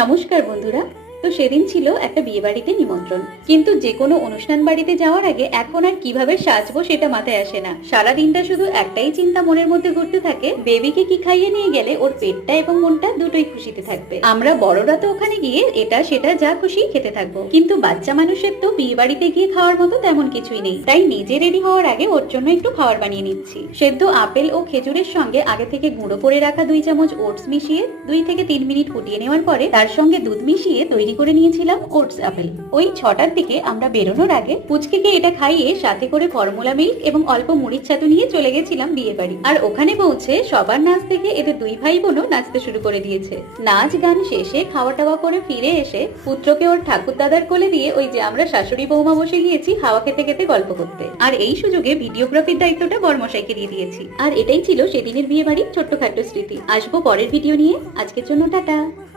নমস্কার বন্ধুরা। তো সেদিন ছিল একটা বিয়ে বাড়িতে নিমন্ত্রণ, কিন্তু যে কোনো অনুষ্ঠান বাড়িতে যাওয়ার আগে এখন আর কিভাবে সাজবো সেটা মাথায় আসে না। সারা দিনটা শুধু একটাই চিন্তা মনের মধ্যে ঘুরতে থাকে, বেবিকে কি খাইয়ে নিয়ে গেলে ওর পেটটা এবং মনটা দুটোই খুশিতে থাকবে। আমরা বড়রা তো ওখানে গিয়ে এটা সেটা যা খুশি খেতে থাকবো, কিন্তু বাচ্চা মানুষের তো বিয়ে বাড়িতে গিয়ে খাওয়ার মতো তেমন কিছুই নেই। তাই নিজে রেডি হওয়ার আগে ওর জন্য একটু খাবার বানিয়ে নিচ্ছি। সেদ্ধ আপেল ও খেজুরের সঙ্গে আগে থেকে গুঁড়ো করে রাখা 2 চামচ ওটস মিশিয়ে 2 থেকে 3 মিনিট ফুটিয়ে নেওয়ার পরে তার সঙ্গে দুধ মিশিয়ে তৈরি করে নিয়েছিলাম ওটস আপেল। ওই 6টার দিকে আমরা বেরোনোর আগে পুচকিকে এটা খাইয়ে সাথে করে ফর্মুলা মিল্ক এবং অল্প মুড়ির ছাতু নিয়ে চলে গেছিলাম বিয়ে বাড়ি। আর ওখানে পৌঁছে সবার নাচ দেখে এদের 2 ভাই বোনও নাচতে শুরু করে দিয়েছে। নাচ গান শেষে খাওয়া টাওয়া করে ফিরে এসে পুত্রকে ওর ঠাকুর দাদার কোলে দিয়ে ওই যে আমরা শাশুড়ি বৌমা বসে গিয়েছি হাওয়া খেতে খেতে গল্প করতে। আর এই সুযোগে ভিডিওগ্রাফির দায়িত্বটা বরমশাইকে দিয়ে দিয়েছি। আর এটাই ছিল সেদিনের বিয়ে বাড়ির ছোট্টখাট্ট স্মৃতি। আসবো পরের ভিডিও নিয়ে, আজকের জন্য টাটা।